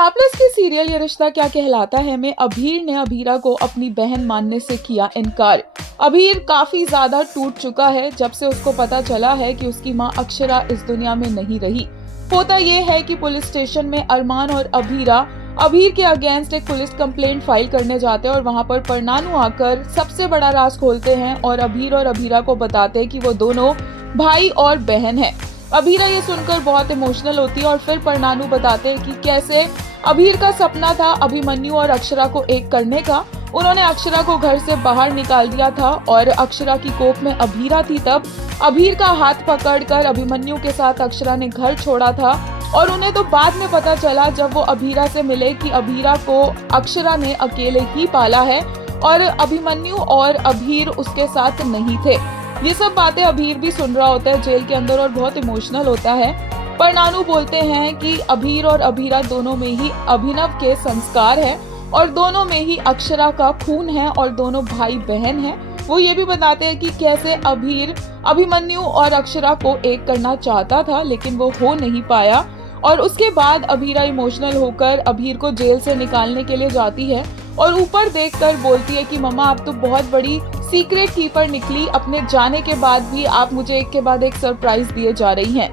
Apley's के serial ये रिश्ता क्या कहलाता है में अभीर ने अभीरा को अपनी बहन मानने से किया इनकार। अभीर काफी ज्यादा टूट चुका है जब से उसको पता चला है कि उसकी मां अक्षरा इस दुनिया में नहीं रही। होता ये है कि पुलिस स्टेशन में अरमान और अभीरा अभीर के अगेंस्ट एक पुलिस कंप्लेंट फाइल करने जाते हैं और वहां पर परनानू आकर सबसे बड़ा राज खोलते हैं और अभीरा को बताते हैं कि वो दोनों भाई और बहन है। अभीरा ये सुनकर बहुत इमोशनल होती है और फिर परनानू बताते हैं कि कैसे अभीर का सपना था अभिमन्यु और अक्षरा को एक करने का। उन्होंने अक्षरा को घर से बाहर निकाल दिया था और अक्षरा की कोख में अभीरा थी। तब अभीर का हाथ पकड़कर अभिमन्यु के साथ अक्षरा ने घर छोड़ा था और उन्हें तो बाद में पता चला जब वो अभीरा से मिले कि अभीरा को अक्षरा ने अकेले ही पाला है और अभिमन्यु और अभीर उसके साथ नहीं थे। ये सब बातें अभीर भी सुन रहा होता है जेल के अंदर और बहुत इमोशनल होता है। परनानू बोलते हैं कि अभीर और अभीरा दोनों में ही अभिनव के संस्कार है और दोनों में ही अक्षरा का खून है और दोनों भाई बहन हैं। वो ये भी बताते हैं कि कैसे अभीर अभिमन्यु और अक्षरा को एक करना चाहता था लेकिन वो हो नहीं पाया और उसके बाद अभीरा इमोशनल होकर अभीर को जेल से निकालने के लिए जाती है और ऊपर देखकर बोलती है कि मम्मा आप तो बहुत बड़ी सीक्रेट कीपर निकली, अपने जाने के बाद भी आप मुझे एक के बाद एक सरप्राइज दिए जा रही हैं।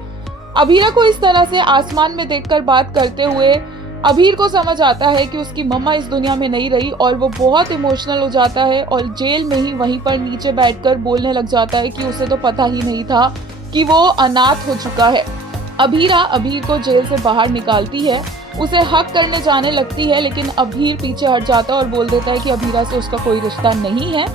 अभीरा को इस तरह से आसमान में देखकर बात करते हुए अभीर को समझ आता है कि उसकी मम्मा इस दुनिया में नहीं रही और वो बहुत इमोशनल हो जाता है और जेल में ही वहीं पर नीचे बैठकर बोलने लग जाता है कि उसे तो पता ही नहीं था कि वो अनाथ हो चुका है। अभीरा अभीर को जेल से बाहर निकालती है, उसे हक करने जाने लगती है लेकिन अभीर पीछे हट जाता है और बोल देता है कि अभीरा से उसका कोई रिश्ता नहीं है।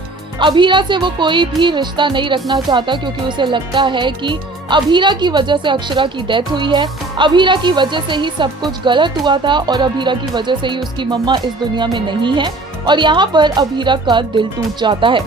अभीरा से वो कोई भी रिश्ता नहीं रखना चाहता क्योंकि उसे लगता है कि अभीरा की वजह से अक्षरा की डेथ हुई है, अभीरा की वजह से ही सब कुछ गलत हुआ था और अभीरा की वजह से ही उसकी मम्मा इस दुनिया में नहीं है और यहाँ पर अभीरा का दिल टूट जाता है।